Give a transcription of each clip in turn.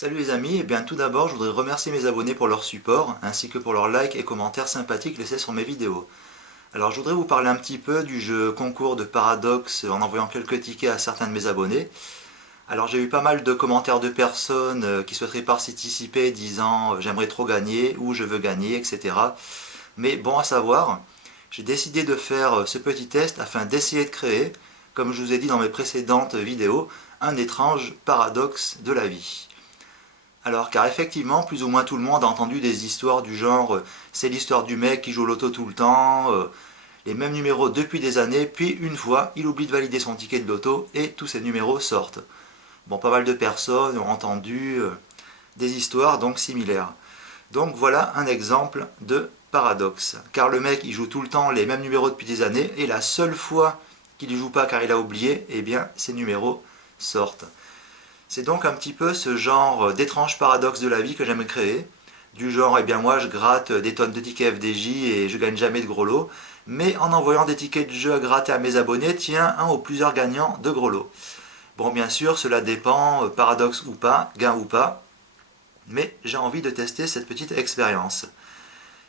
Salut les amis, et bien tout d'abord je voudrais remercier mes abonnés pour leur support, ainsi que pour leurs likes et commentaires sympathiques laissés sur mes vidéos. Alors je voudrais vous parler un petit peu du jeu concours de Paradox en envoyant quelques tickets à certains de mes abonnés. Alors j'ai eu pas mal de commentaires de personnes qui souhaiteraient participer disant j'aimerais trop gagner ou je veux gagner, etc. Mais bon à savoir, j'ai décidé de faire ce petit test afin d'essayer de créer, comme je vous ai dit dans mes précédentes vidéos, un étrange paradoxe de la vie. Alors, car effectivement, plus ou moins tout le monde a entendu des histoires du genre c'est l'histoire du mec qui joue au loto tout le temps, les mêmes numéros depuis des années, puis une fois, il oublie de valider son ticket de loto et tous ces numéros sortent. Bon, pas mal de personnes ont entendu des histoires donc similaires. Donc voilà un exemple de paradoxe. Car le mec, il joue tout le temps les mêmes numéros depuis des années, et la seule fois qu'il ne joue pas car il a oublié, eh bien, ces numéros sortent. C'est donc un petit peu ce genre d'étrange paradoxe de la vie que j'aime créer. Du genre, eh bien moi je gratte des tonnes de tickets FDJ et je gagne jamais de gros lots, mais en envoyant des tickets de jeu à gratter à mes abonnés, tiens, un ou plusieurs gagnants de gros lots. Bon, bien sûr, cela dépend, paradoxe ou pas, gain ou pas, mais j'ai envie de tester cette petite expérience.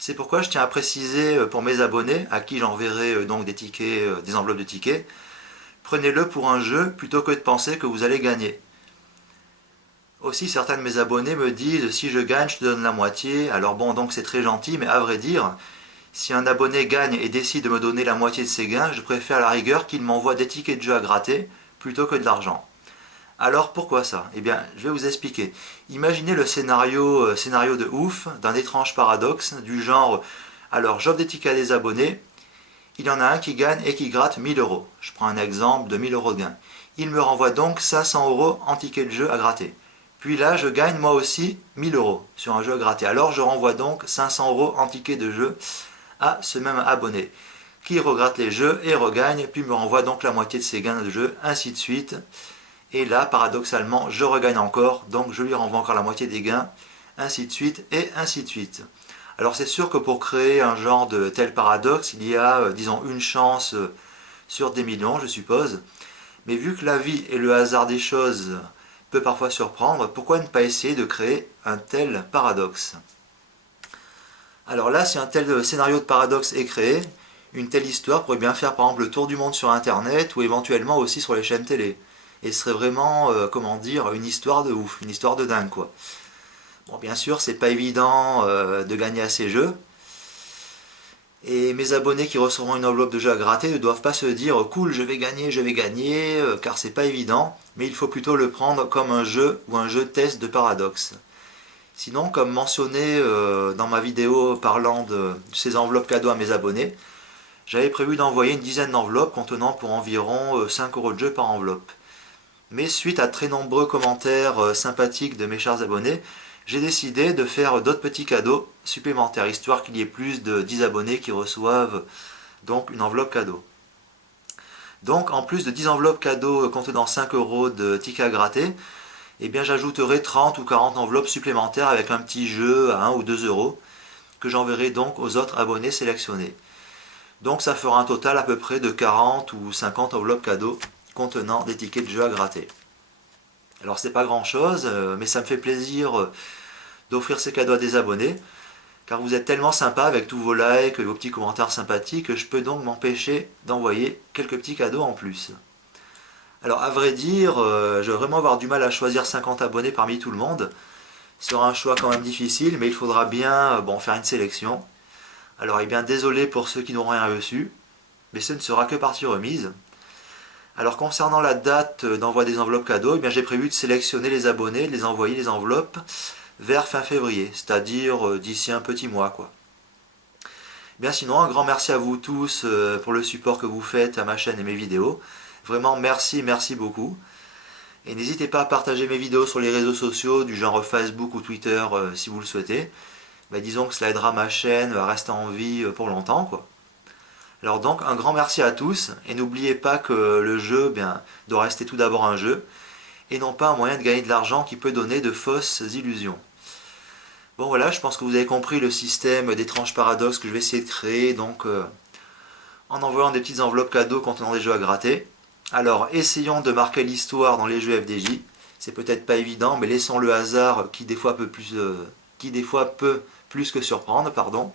C'est pourquoi je tiens à préciser pour mes abonnés, à qui j'enverrai donc des tickets, des enveloppes de tickets, prenez-le pour un jeu plutôt que de penser que vous allez gagner. Aussi, certains de mes abonnés me disent si je gagne, je te donne la moitié. Alors bon, donc c'est très gentil, mais à vrai dire, si un abonné gagne et décide de me donner la moitié de ses gains, je préfère à la rigueur qu'il m'envoie des tickets de jeu à gratter plutôt que de l'argent. Alors pourquoi ça? Eh bien, je vais vous expliquer. Imaginez le scénario de ouf d'un étrange paradoxe du genre alors j'offre des tickets à des abonnés, il y en a un qui gagne et qui gratte 1000 euros. Je prends un exemple de 1000 euros de gain. Il me renvoie donc 500 euros en tickets de jeu à gratter. Puis là, je gagne moi aussi 1000 euros sur un jeu à gratter. Alors je renvoie donc 500 euros en tickets de jeu à ce même abonné, qui regratte les jeux et regagne, puis me renvoie donc la moitié de ses gains de jeu, ainsi de suite. Et là, paradoxalement, je regagne encore, donc je lui renvoie encore la moitié des gains, ainsi de suite, et ainsi de suite. Alors c'est sûr que pour créer un genre de tel paradoxe, il y a, disons, une chance sur des millions, je suppose. Mais vu que la vie et le hasard des choses peut parfois surprendre, pourquoi ne pas essayer de créer un tel paradoxe? Alors là, si un tel scénario de paradoxe est créé, une telle histoire pourrait bien faire par exemple le tour du monde sur internet ou éventuellement aussi sur les chaînes télé. Et ce serait vraiment, comment dire, une histoire de ouf, une histoire de dingue quoi. Bon, bien sûr, c'est pas évident de gagner à ces jeux. Et mes abonnés qui recevront une enveloppe de jeu à gratter ne doivent pas se dire cool, je vais gagner, car c'est pas évident, mais il faut plutôt le prendre comme un jeu ou un jeu test de paradoxe. Sinon, comme mentionné dans ma vidéo parlant de ces enveloppes cadeaux à mes abonnés, j'avais prévu d'envoyer une dizaine d'enveloppes contenant pour environ 5 euros de jeu par enveloppe. Mais suite à très nombreux commentaires sympathiques de mes chers abonnés, j'ai décidé de faire d'autres petits cadeaux supplémentaires, histoire qu'il y ait plus de 10 abonnés qui reçoivent donc une enveloppe cadeau. Donc en plus de 10 enveloppes cadeaux contenant 5 euros de tickets à gratter, eh bien j'ajouterai 30 ou 40 enveloppes supplémentaires avec un petit jeu à 1 ou 2 euros que j'enverrai donc aux autres abonnés sélectionnés. Donc ça fera un total à peu près de 40 ou 50 enveloppes cadeaux contenant des tickets de jeu à gratter. Alors c'est pas grand chose, mais ça me fait plaisir d'offrir ces cadeaux à des abonnés, car vous êtes tellement sympa avec tous vos likes et vos petits commentaires sympathiques que je peux donc m'empêcher d'envoyer quelques petits cadeaux en plus. Alors à vrai dire, je vais vraiment avoir du mal à choisir 50 abonnés parmi tout le monde. Ce sera un choix quand même difficile, mais il faudra bien faire une sélection. Alors eh bien désolé pour ceux qui n'auront rien reçu, mais ce ne sera que partie remise. Alors concernant la date d'envoi des enveloppes cadeaux, eh bien j'ai prévu de sélectionner les abonnés, de les envoyer les enveloppes vers fin février, c'est-à-dire d'ici un petit mois quoi. Bien sinon, un grand merci à vous tous pour le support que vous faites à ma chaîne et mes vidéos. Vraiment merci, merci beaucoup. Et n'hésitez pas à partager mes vidéos sur les réseaux sociaux du genre Facebook ou Twitter si vous le souhaitez. Disons que cela aidera ma chaîne à rester en vie pour longtemps quoi. Alors donc un grand merci à tous et n'oubliez pas que le jeu doit rester tout d'abord un jeu et non pas un moyen de gagner de l'argent qui peut donner de fausses illusions. Bon voilà, je pense que vous avez compris le système d'étranges paradoxes que je vais essayer de créer donc en envoyant des petites enveloppes cadeaux contenant des jeux à gratter. Alors essayons de marquer l'histoire dans les jeux FDJ. C'est peut-être pas évident, mais laissons le hasard qui des fois peut plus que surprendre, pardon.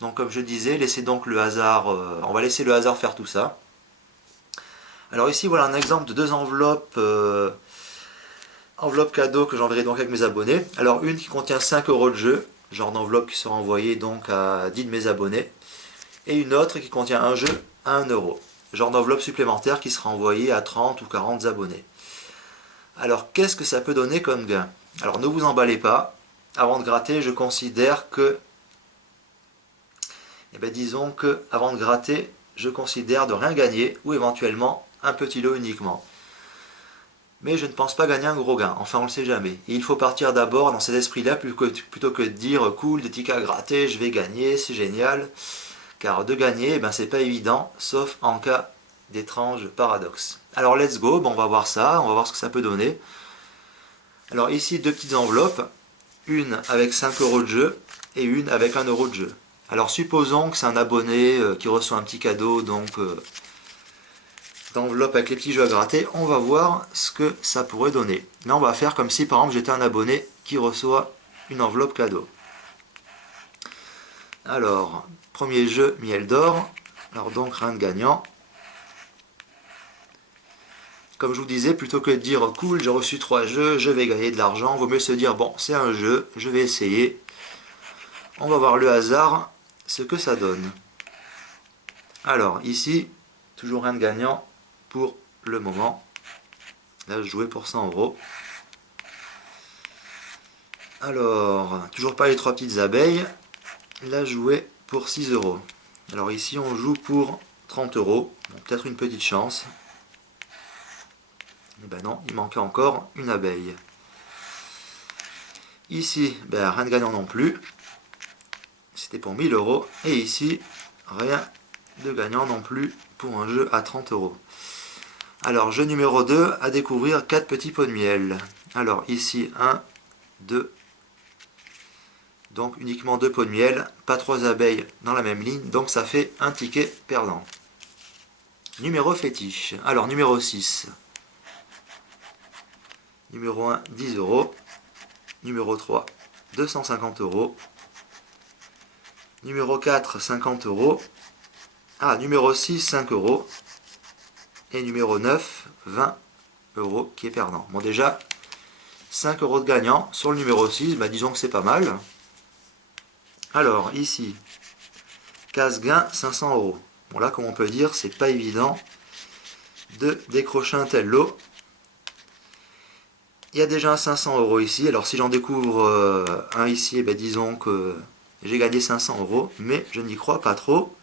Donc comme je disais, laissez donc le hasard, on va laisser le hasard faire tout ça. Alors ici voilà un exemple de deux enveloppes, enveloppes cadeaux que j'enverrai donc avec mes abonnés. Alors une qui contient 5 euros de jeu, genre d'enveloppe qui sera envoyée donc à 10 de mes abonnés. Et une autre qui contient un jeu à 1 euro, genre d'enveloppe supplémentaire qui sera envoyée à 30 ou 40 abonnés. Alors qu'est-ce que ça peut donner comme gain? Alors ne vous emballez pas, avant de gratter je considère que, disons que avant de gratter, je considère de rien gagner ou éventuellement un petit lot uniquement. Mais je ne pense pas gagner un gros gain, enfin on ne le sait jamais. Et il faut partir d'abord dans cet esprit-là plutôt que de dire cool, des tickets à gratter, je vais gagner, c'est génial. Car de gagner, c'est pas évident, sauf en cas d'étranges paradoxes. Alors let's go, on va voir ça, on va voir ce que ça peut donner. Alors ici, deux petites enveloppes, une avec 5 euros de jeu et une avec 1 euro de jeu. Alors supposons que c'est un abonné qui reçoit un petit cadeau, donc d'enveloppe avec les petits jeux à gratter, on va voir ce que ça pourrait donner. Là on va faire comme si par exemple j'étais un abonné qui reçoit une enveloppe cadeau. Alors, premier jeu, miel d'or, alors donc rien de gagnant. Comme je vous disais, plutôt que de dire cool, j'ai reçu 3 jeux, je vais gagner de l'argent, vaut mieux se dire bon, c'est un jeu, je vais essayer. On va voir le hasard, ce que ça donne. Alors, ici, toujours rien de gagnant pour le moment. Là, je jouais pour 100 euros. Alors, toujours pas les 3 petites abeilles. Là, je jouais pour 6 euros. Alors ici, on joue pour 30 euros. Bon, peut-être une petite chance. Et ben non, il manquait encore une abeille. Ici, rien de gagnant non plus. C'était pour 1000 euros. Et ici, rien de gagnant non plus pour un jeu à 30 euros. Alors, jeu numéro 2, à découvrir 4 petits pots de miel. Alors, ici, 1, 2. Donc, uniquement 2 pots de miel, pas 3 abeilles dans la même ligne. Donc, ça fait un ticket perdant. Numéro fétiche. Alors, numéro 6. Numéro 1, 10 euros. Numéro 3, 250 euros. Numéro 4, 50 euros. Ah, numéro 6, 5 euros. Et numéro 9, 20 euros qui est perdant. Bon, déjà, 5 euros de gagnant sur le numéro 6, disons que c'est pas mal. Alors, ici, casse-gain, 500 euros. Bon, là, comme on peut dire, c'est pas évident de décrocher un tel lot. Il y a déjà un 500 euros ici. Alors, si j'en découvre un ici, disons que j'ai gagné 500 euros, mais je n'y crois pas trop.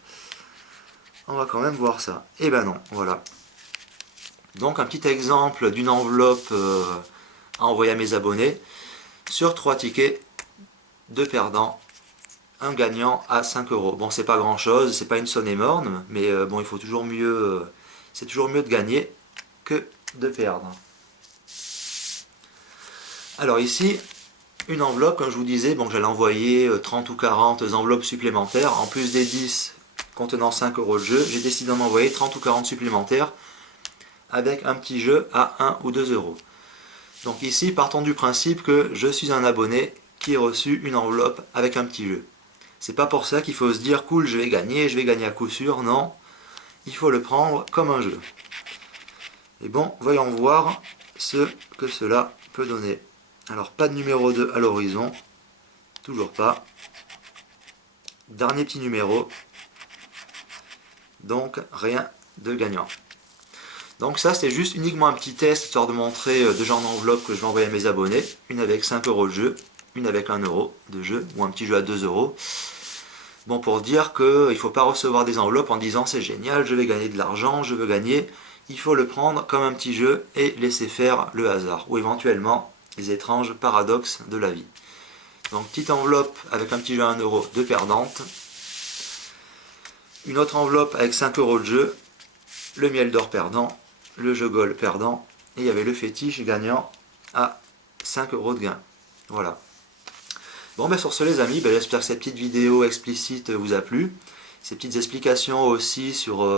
On va quand même voir ça. Et ben non, voilà. Donc, un petit exemple d'une enveloppe à envoyer à mes abonnés. Sur 3 tickets, 2 perdants, un gagnant à 5 euros. Bon, c'est pas grand chose, c'est pas une somme énorme, mais bon, il faut toujours mieux. C'est toujours mieux de gagner que de perdre. Alors ici, une enveloppe, comme je vous disais, bon, j'allais envoyer 30 ou 40 enveloppes supplémentaires, en plus des 10 contenant 5 euros de jeu, j'ai décidé d'en envoyer 30 ou 40 supplémentaires avec un petit jeu à 1 ou 2 euros. Donc ici, partons du principe que je suis un abonné qui a reçu une enveloppe avec un petit jeu. C'est pas pour ça qu'il faut se dire cool, je vais gagner à coup sûr, non. Il faut le prendre comme un jeu. Et bon, voyons voir ce que cela peut donner. Alors, pas de numéro 2 à l'horizon. Toujours pas. Dernier petit numéro. Donc, rien de gagnant. Donc ça, c'était juste uniquement un petit test, histoire de montrer deux genres d'enveloppes que je vais envoyer à mes abonnés. Une avec 5 euros de jeu, une avec 1 euro de jeu, ou un petit jeu à 2 euros. Bon, pour dire qu'il ne faut pas recevoir des enveloppes en disant c'est génial, je vais gagner de l'argent, je veux gagner. Il faut le prendre comme un petit jeu et laisser faire le hasard, ou éventuellement les étranges paradoxes de la vie. Donc petite enveloppe avec un petit jeu à 1 euro de perdante. Une autre enveloppe avec 5 euros de jeu, le miel d'or perdant, le jeu Gol perdant, et il y avait le fétiche gagnant à 5 euros de gain. Voilà. Bon, sur ce les amis, j'espère que cette petite vidéo explicite vous a plu. Ces petites explications aussi sur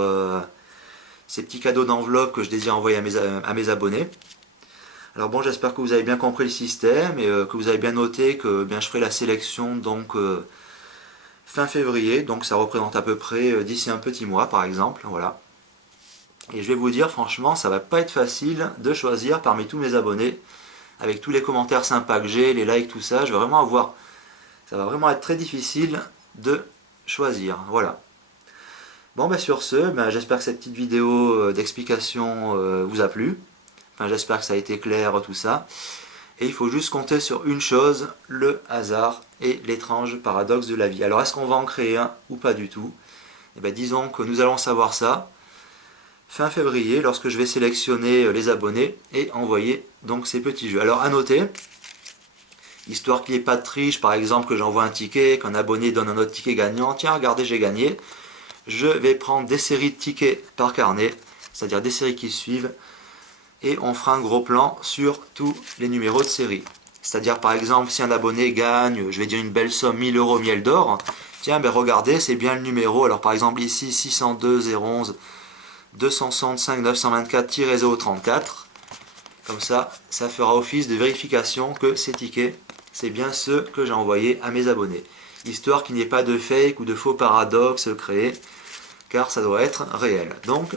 ces petits cadeaux d'enveloppe que je désire envoyer à mes abonnés. Alors bon, j'espère que vous avez bien compris le système et que vous avez bien noté que bien, je ferai la sélection donc fin février, donc ça représente à peu près d'ici un petit mois par exemple, voilà. Et je vais vous dire franchement, ça va pas être facile de choisir parmi tous mes abonnés, avec tous les commentaires sympas que j'ai, les likes, tout ça, je vais vraiment avoir, ça va vraiment être très difficile de choisir, voilà. Bon ben sur ce, ben, j'espère que cette petite vidéo d'explication vous a plu, enfin j'espère que ça a été clair tout ça. Et il faut juste compter sur une chose, le hasard et l'étrange paradoxe de la vie. Alors est-ce qu'on va en créer un ou pas du tout? Eh bien, disons que nous allons savoir ça fin février lorsque je vais sélectionner les abonnés et envoyer donc ces petits jeux. Alors à noter, histoire qu'il n'y ait pas de triche, par exemple que j'envoie un ticket, qu'un abonné donne un autre ticket gagnant, tiens regardez j'ai gagné, je vais prendre des séries de tickets par carnet, c'est-à-dire des séries qui suivent, et on fera un gros plan sur tous les numéros de série. C'est-à-dire par exemple si un abonné gagne, je vais dire une belle somme, 1000 euros miel d'or, tiens ben regardez c'est bien le numéro, alors par exemple ici 602 011 265 924-034, comme ça fera office de vérification que ces tickets c'est bien ceux que j'ai envoyés à mes abonnés, histoire qu'il n'y ait pas de fake ou de faux paradoxes créés, car ça doit être réel. Donc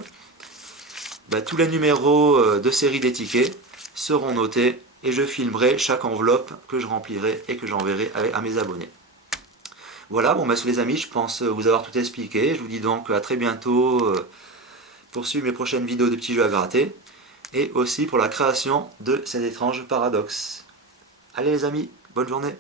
tous les numéros de série des tickets seront notés et je filmerai chaque enveloppe que je remplirai et que j'enverrai à mes abonnés. Voilà, bon les amis, je pense vous avoir tout expliqué. Je vous dis donc à très bientôt pour suivre mes prochaines vidéos de petits jeux à gratter et aussi pour la création de cet étrange paradoxe. Allez les amis, bonne journée.